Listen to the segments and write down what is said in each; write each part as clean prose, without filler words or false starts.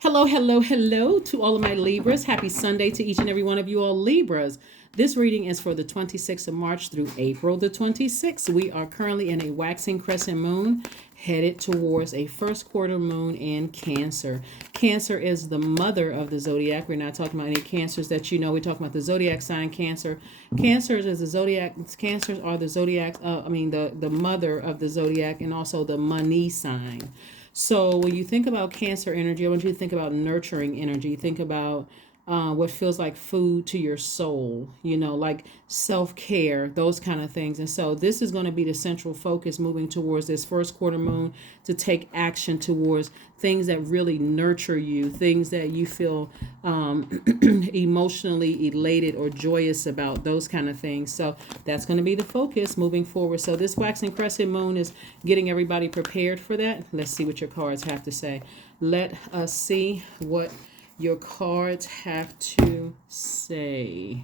Hello, hello, hello to all of my Libras. Happy Sunday to each and every one of you all Libras. This reading is for the 26th of March through April the 26th. We are currently in a waxing crescent moon headed towards a first quarter moon in Cancer. Cancer is the mother of the zodiac. We're not talking about any cancers that you know. We're talking about the zodiac sign Cancer. Cancers is the zodiac. Cancers are the zodiac. The mother of the zodiac and also the money sign. So when you think about Cancer energy, I want you to think about nurturing energy. Think about what feels like food to your soul, like self care, those kind of things. And so this is going to be the central focus moving towards this first quarter moon to take action towards things that really nurture you, things that you feel emotionally elated or joyous about, those kind of things. So that's going to be the focus moving forward. So this waxing crescent moon is getting everybody prepared for that. Let's see what your cards have to say. Let us see what your cards have to say.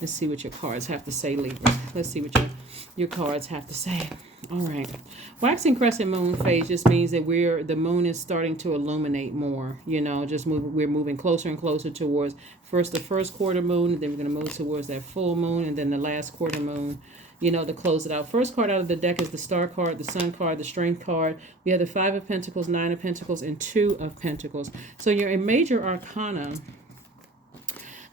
Let's see what your cards have to say, Libra. Let's see what your cards have to say. All right. Waxing crescent moon phase just means that the moon is starting to illuminate more. We're moving closer and closer towards the first quarter moon, and then we're going to move towards that full moon, and then the last quarter moon, to close it out. First card out of the deck is the Star card, the Sun card, the Strength card. We have the Five of Pentacles, Nine of Pentacles, and Two of Pentacles. So you're in major arcana.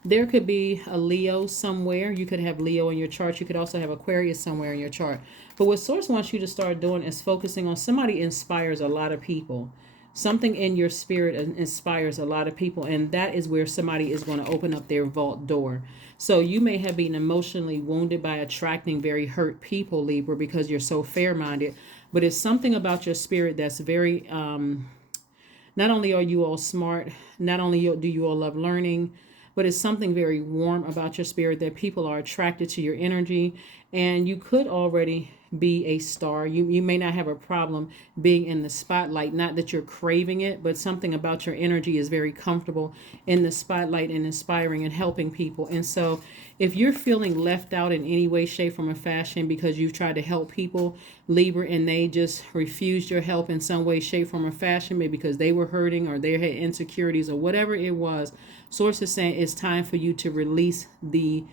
There could be a Leo somewhere. You could have Leo in your chart. You could also have Aquarius somewhere in your chart. But what Source wants you to start doing is focusing on somebody inspires a lot of people. Something in your spirit inspires a lot of people, and that is where somebody is going to open up their vault door. So you may have been emotionally wounded by attracting very hurt people, Libra, because you're so fair-minded. But it's something about your spirit that's very, not only are you all smart, not only do you all love learning, but it's something very warm about your spirit that people are attracted to your energy. And you could already be a star. You may not have a problem being in the spotlight. Not that you're craving it, but something about your energy is very comfortable in the spotlight and inspiring and helping people. And so if you're feeling left out in any way, shape, form, or fashion because you've tried to help people, Libra, and they just refused your help in some way, shape, form, or fashion, maybe because they were hurting or they had insecurities or whatever it was, Source is saying it's time for you to release the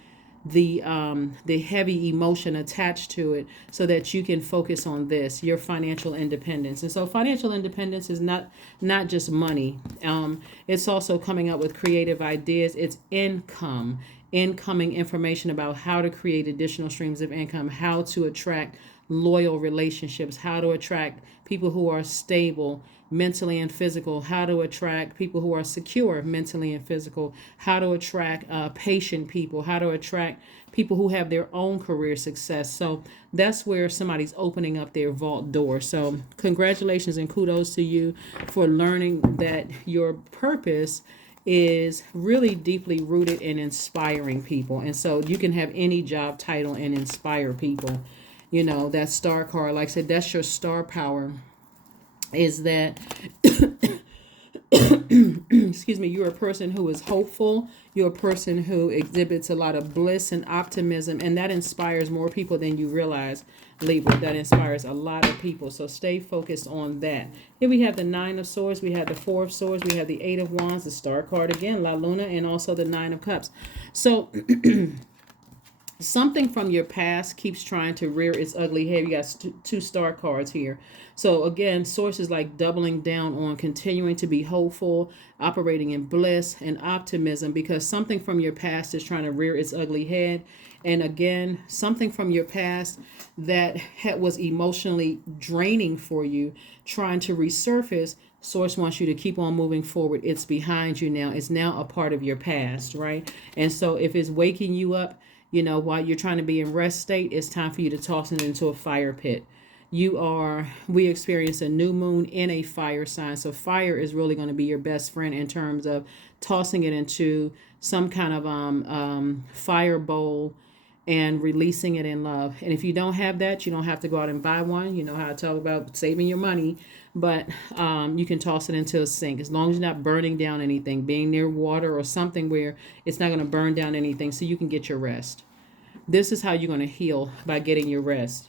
heavy emotion attached to it so that you can focus on your financial independence. And so financial independence is not just money. It's also coming up with creative ideas. It's incoming information about how to create additional streams of income, how to attract loyal relationships, how to attract people who are stable mentally and physical, how to attract people who are secure mentally and physical, how to attract patient people, how to attract people who have their own career success. So that's where somebody's opening up their vault door. So congratulations and kudos to you for learning that your purpose is really deeply rooted in inspiring people. And so you can have any job title and inspire people. That Star card, like I said, that's your star power, is that excuse me, you're a person who is hopeful. You're a person who exhibits a lot of bliss and optimism, and that inspires more people than you realize, Libra. That inspires a lot of people. So stay focused on that. Here we have the Nine of Swords, we have the Four of Swords, we have the Eight of Wands, the Star card again, La Luna, and also the Nine of Cups. So something from your past keeps trying to rear its ugly head. You got two star cards here. So again, Source is like doubling down on continuing to be hopeful, operating in bliss and optimism, because something from your past is trying to rear its ugly head. And again, something from your past that was emotionally draining for you, trying to resurface. Source wants you to keep on moving forward. It's behind you now. It's now a part of your past, right? And so if it's waking you up, while you're trying to be in rest state, it's time for you to toss it into a fire pit. We experience a new moon in a fire sign. So fire is really going to be your best friend in terms of tossing it into some kind of fire bowl and releasing it in love. And if you don't have that, you don't have to go out and buy one. You know how I talk about saving your money, but you can toss it into a sink as long as you're not burning down anything, being near water or something where it's not going to burn down anything, so you can get your rest. This is how you're going to heal, by getting your rest.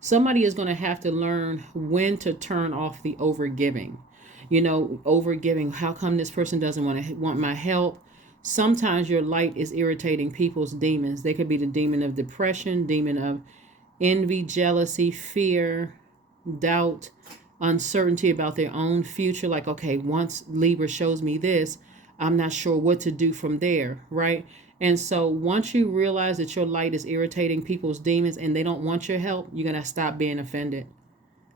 Somebody is going to have to learn when to turn off the overgiving. over giving. How come this person doesn't want my help? Sometimes your light is irritating people's demons. They could be the demon of depression, demon of envy, jealousy, fear, doubt, uncertainty about their own future. Like, okay, once Libra shows me this, I'm not sure what to do from there, right? And so once you realize that your light is irritating people's demons and they don't want your help, you're going to stop being offended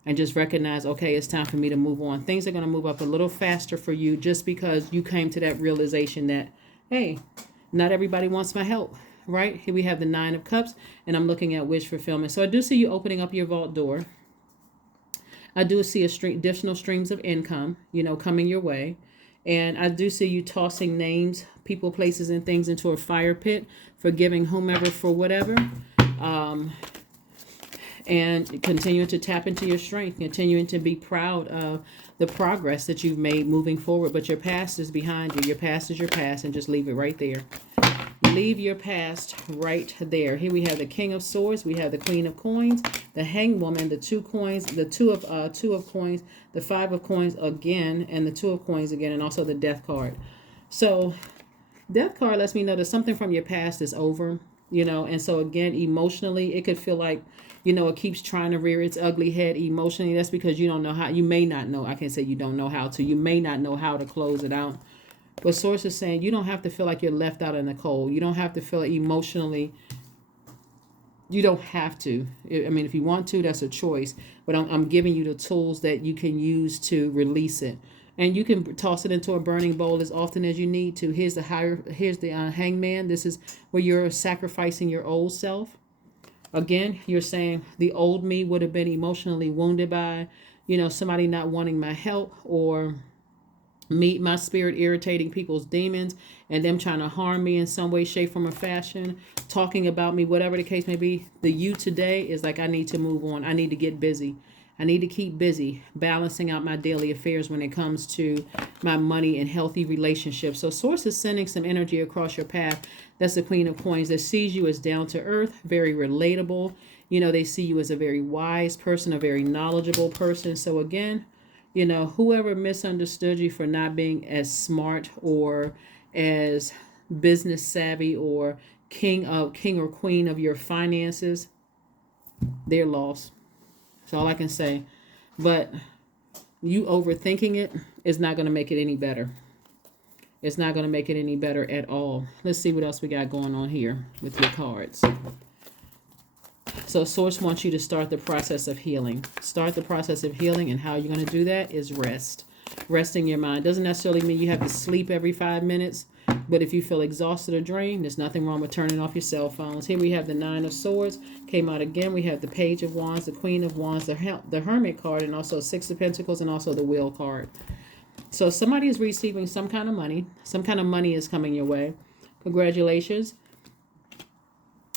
and just recognize, okay, it's time for me to move on. Things are going to move up a little faster for you just because you came to that realization that, hey, not everybody wants my help, right? Here we have the 9 of Cups, and I'm looking at wish fulfillment. So I do see you opening up your vault door. I do see additional streams of income, coming your way. And I do see you tossing names, people, places, and things into a fire pit, forgiving whomever for whatever. And continuing to tap into your strength, continuing to be proud of the progress that you've made moving forward. But your past is behind you. Your past is your past, and just leave it right there. Leave your past right there. Here we have the King of Swords. We have the Queen of Coins, the Hanged Woman, the 2 coins, the two of coins, the 5 of coins again, and the 2 of coins again, and also the Death card. So Death card lets me know that something from your past is over, and so again, emotionally, it could feel like, it keeps trying to rear its ugly head emotionally. That's because you don't know how. You may not know. I can't say you don't know how to. You may not know how to close it out. But Source is saying you don't have to feel like you're left out in the cold. You don't have to feel emotionally. You don't have to. I mean, if you want to, that's a choice. But I'm giving you the tools that you can use to release it. And you can toss it into a burning bowl as often as you need to. Here's the Hangman. This is where you're sacrificing your old self. Again, you're saying the old me would have been emotionally wounded by, somebody not wanting my help, or my spirit irritating people's demons and them trying to harm me in some way, shape, form, or fashion, talking about me, whatever the case may be. The you today is like, I need to move on. I need to get busy. I need to keep busy balancing out my daily affairs when it comes to my money and healthy relationships. So Source is sending some energy across your path. That's the Queen of Coins that sees you as down to earth, very relatable. They see you as a very wise person, a very knowledgeable person. So again, whoever misunderstood you for not being as smart or as business savvy or king or queen of your finances, they're lost. That's all I can say. But you overthinking it is not going to make it any better. It's not going to make it any better at all. Let's see what else we got going on here with your cards. So Source wants you to start the process of healing. Start the process of healing, and how you're going to do that is rest. Resting your mind. Doesn't necessarily mean you have to sleep every 5 minutes, but if you feel exhausted or drained, there's nothing wrong with turning off your cell phones. Here we have the 9 of Swords. Came out again. We have the Page of Wands, the Queen of Wands, the Hermit card, and also 6 of Pentacles, and also the Wheel card. So somebody is receiving some kind of money. Some kind of money is coming your way. Congratulations.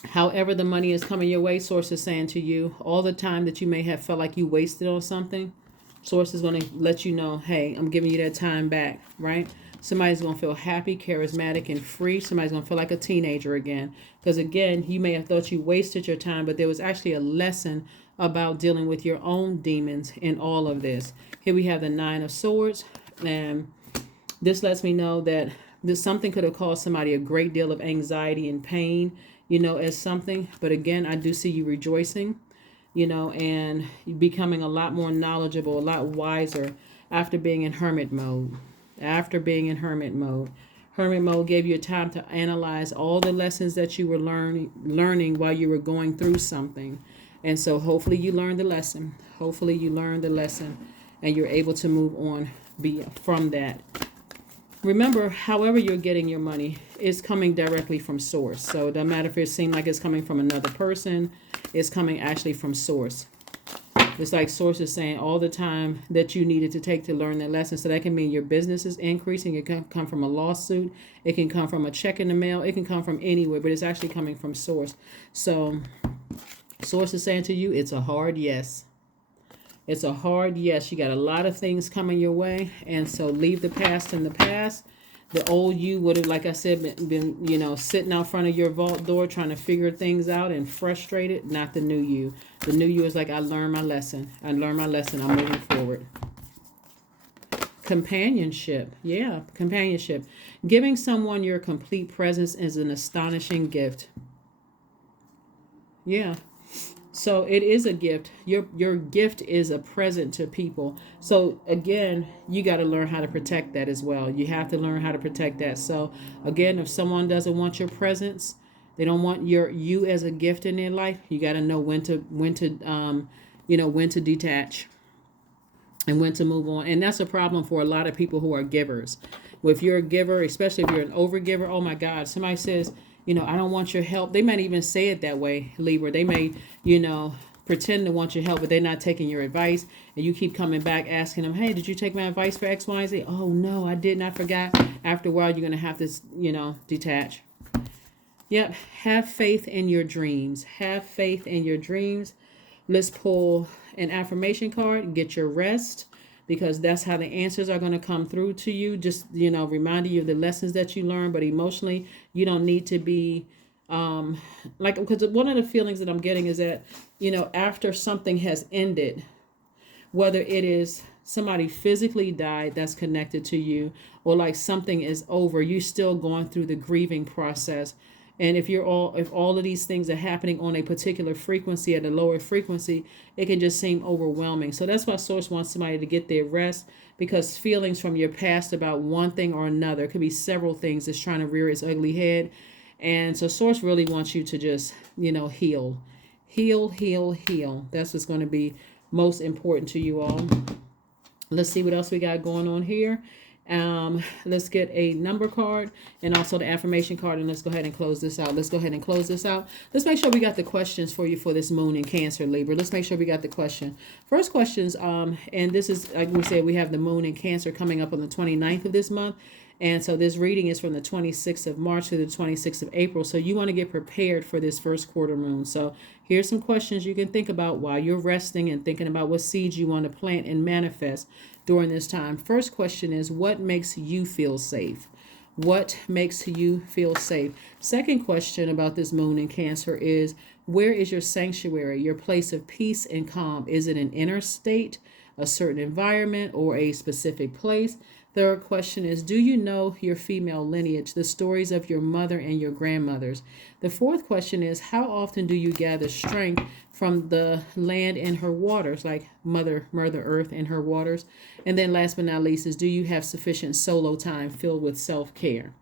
However the money is coming your way, Source is saying to you, all the time that you may have felt like you wasted on something, Source is going to let you know, hey, I'm giving you that time back, right? Somebody's going to feel happy, charismatic, and free. Somebody's going to feel like a teenager again. Because again, you may have thought you wasted your time, but there was actually a lesson about dealing with your own demons in all of this. Here we have the 9 of Swords. And this lets me know that something could have caused somebody a great deal of anxiety and pain, as something. But again, I do see you rejoicing, and becoming a lot more knowledgeable, a lot wiser after being in hermit mode. Hermit mode gave you time to analyze all the lessons that you were learning while you were going through something. And so hopefully you learned the lesson. And you're able to move on from that. Remember, however you're getting your money is coming directly from Source. So it doesn't matter if it seems like it's coming from another person. It's coming actually from Source. It's like Source is saying all the time that you needed to take to learn that lesson. So that can mean your business is increasing. It can come from a lawsuit. It can come from a check in the mail. It can come from anywhere, but it's actually coming from Source. So Source is saying to you, it's a hard yes. It's a hard yes. You got a lot of things coming your way. And so leave the past in the past. The old you would have, like I said, been sitting out front of your vault door trying to figure things out and frustrated. Not the new you. The new you is like, I learned my lesson. I'm moving forward. Companionship. Yeah, companionship. Giving someone your complete presence is an astonishing gift. Yeah. So it is a gift. Your gift is a present to people. So again, you got to learn how to protect that as well. You have to learn how to protect that. So again, if someone doesn't want your presence, they don't want you as a gift in their life, you got to know when to detach and when to move on. And that's a problem for a lot of people who are givers. If you're a giver, especially if you're an overgiver, oh my God, somebody says, I don't want your help. They might even say it that way, Libra. They may, pretend to want your help, but they're not taking your advice. And you keep coming back asking them, hey, did you take my advice for X, Y, and Z? Oh, no, I didn't. I forgot. After a while, you're going to have to, detach. Yep. Have faith in your dreams. Have faith in your dreams. Let's pull an affirmation card. Get your rest, because that's how the answers are going to come through to you. Just, reminding you of the lessons that you learned, but emotionally, you don't need to be because one of the feelings that I'm getting is that, after something has ended, whether it is somebody physically died that's connected to you, or like something is over, you're still going through the grieving process. And if all of these things are happening on a particular frequency, at a lower frequency, it can just seem overwhelming. So that's why Source wants somebody to get their rest, because feelings from your past about one thing or another, it could be several things that's trying to rear its ugly head. And so Source really wants you to just, heal. That's what's going to be most important to you all. Let's see what else we got going on here. Let's get a number card and also the affirmation card, and let's go ahead and close this out. Let's make sure we got the questions for you for this moon in Cancer, Libra. Let's make sure we got the question. First questions, and this is, like we said, we have the moon in Cancer coming up on the 29th of this month. And so this reading is from the 26th of March to the 26th of April. So you want to get prepared for this first quarter moon. So here's some questions you can think about while you're resting and thinking about what seeds you want to plant and manifest during this time. First question is, what makes you feel safe? What makes you feel safe? Second question about this moon in Cancer is, where is your sanctuary, your place of peace and calm? Is it an inner state, a certain environment, or a specific place? Third question is, do you know your female lineage, the stories of your mother and your grandmothers? The fourth question is, how often do you gather strength from the land and her waters, like Mother Earth and her waters? And then last but not least is, do you have sufficient solo time filled with self-care?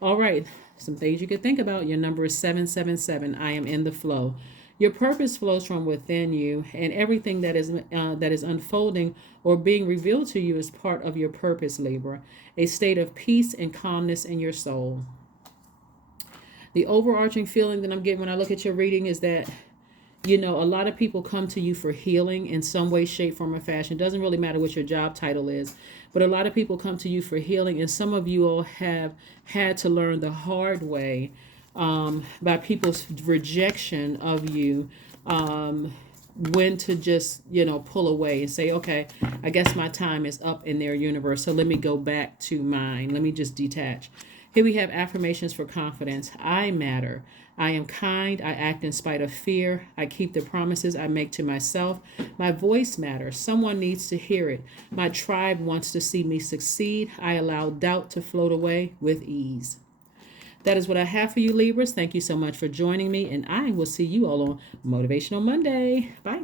All right, some things you could think about. Your number is 777. I am in the flow. Your purpose flows from within you, and everything that is unfolding or being revealed to you is part of your purpose, Libra. A state of peace and calmness in your soul. The overarching feeling that I'm getting when I look at your reading is that, a lot of people come to you for healing in some way, shape, form, or fashion. It doesn't really matter what your job title is, but a lot of people come to you for healing, and some of you all have had to learn the hard way by people's rejection of you, when to just, pull away and say, okay, I guess my time is up in their universe, so let me go back to mine. Let me just detach. Here we have affirmations for confidence. I matter. I am kind. I act in spite of fear. I keep the promises I make to myself. My voice matters. Someone needs to hear it. My tribe wants to see me succeed. I allow doubt to float away with ease. That is what I have for you, Libras. Thank you so much for joining me, and I will see you all on Motivational Monday. Bye.